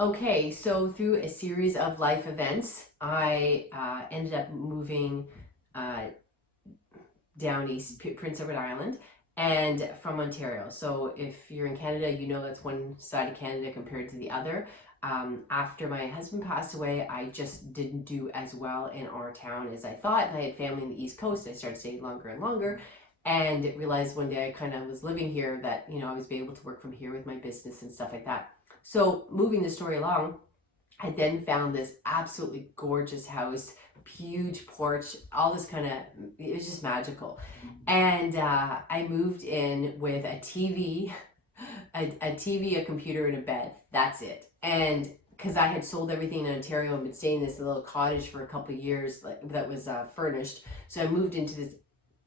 Okay, so through a series of life events, I ended up moving uh, down east, Prince Edward Island, and from Ontario. So if you're in Canada, you know that's one side of Canada compared to the other. After my husband passed away, I just didn't do as well in our town as I thought. And I had family in the East Coast. I started staying longer and longer, and realized one day I kind of was living here that, I was able to work from here with my business and stuff like that. So moving the story along, I then found this absolutely gorgeous house, huge porch, all this kind of, it was just magical. And I moved in with a TV, a TV, a computer, and a bed. That's it. And because I had sold everything in Ontario and been staying in this little cottage for a couple of years that was furnished. So I moved into this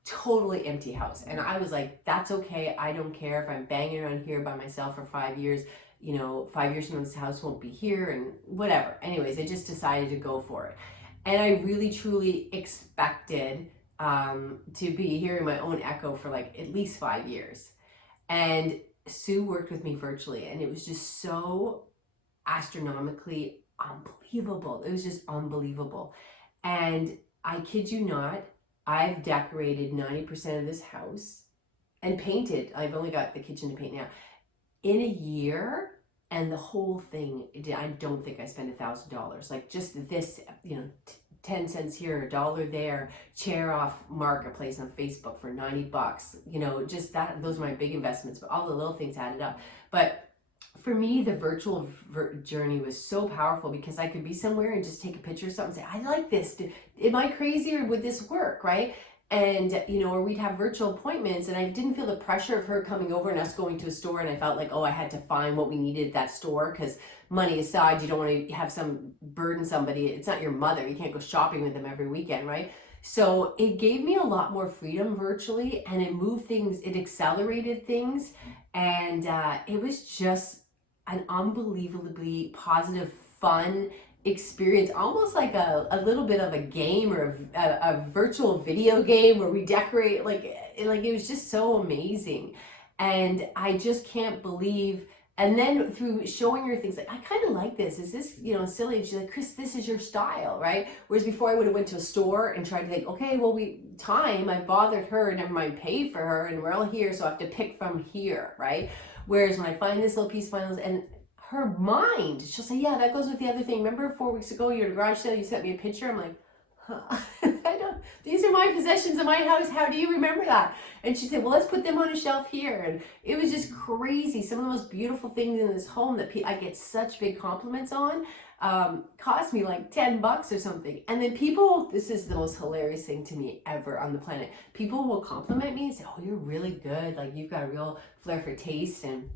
totally empty house. And I was like, that's okay. I don't care if I'm banging around here by myself for 5 years. 5 years from now, this house won't be here and whatever. Anyways, I just decided to go for it. And I really, truly expected to be hearing my own echo for like at least 5 years. And Sue worked with me virtually, and it was just so astronomically unbelievable. It was just unbelievable. And I kid you not, I've decorated 90% of this house and painted. I've only got the kitchen to paint now. In a year, and the whole thing, I don't think I spent $1,000. Like just this, 10 cents here, $1 there, chair off Marketplace on Facebook for $90. Just that, those are my big investments, but all the little things added up. But for me, the virtual journey was so powerful because I could be somewhere and just take a picture of something and say, I like this. Am I crazy or would this work, right? And, or we'd have virtual appointments, and I didn't feel the pressure of her coming over and us going to a store, and I felt like, oh, I had to find what we needed at that store, because money aside, you don't want to have some burden somebody. It's not your mother. You can't go shopping with them every weekend, right? So it gave me a lot more freedom virtually, and it moved things, it accelerated things, and it was just an unbelievably positive, fun experience, almost like a little bit of a game or a virtual video game where we decorate, like it was just so amazing. And I just can't believe, and then through showing her things, like, I kind of like this, is this, silly? And she's like, Kris, this is your style, right? Whereas before I would have went to a store and tried to think, okay, well, I bothered her, never mind pay for her, and we're all here, so I have to pick from here, right? Whereas when I find this little piece, and her mind, she'll say, yeah, that goes with the other thing. Remember 4 weeks ago, you're at a garage sale, you sent me a picture? I'm like, huh. These are my possessions in my house. How do you remember that? And she said, well, let's put them on a shelf here. And it was just crazy. Some of the most beautiful things in this home that I get such big compliments on cost me like $10 or something. And then this is the most hilarious thing to me ever on the planet. People will compliment me and say, oh, you're really good. Like, you've got a real flair for taste, and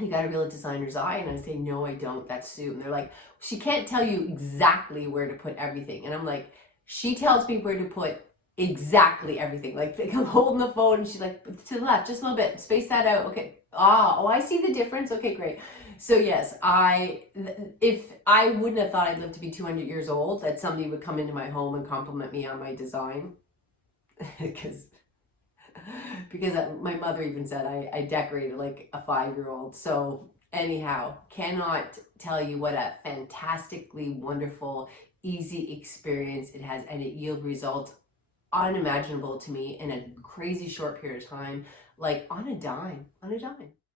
you got a real designer's eye. And I say, no, I don't. That's Sue. And they're like, she can't tell you exactly where to put everything. And I'm like, she tells me where to put exactly everything. Like, I'm holding the phone and she's like, to the left, just a little bit, space that out. Okay. Oh, I see the difference. Okay, great. So yes, if I wouldn't have thought I'd live to be 200 years old, that somebody would come into my home and compliment me on my design. because my mother even said I decorated like a 5-year-old. So anyhow, cannot tell you what a fantastically wonderful, easy experience it has, and it yield results unimaginable to me in a crazy short period of time, like on a dime.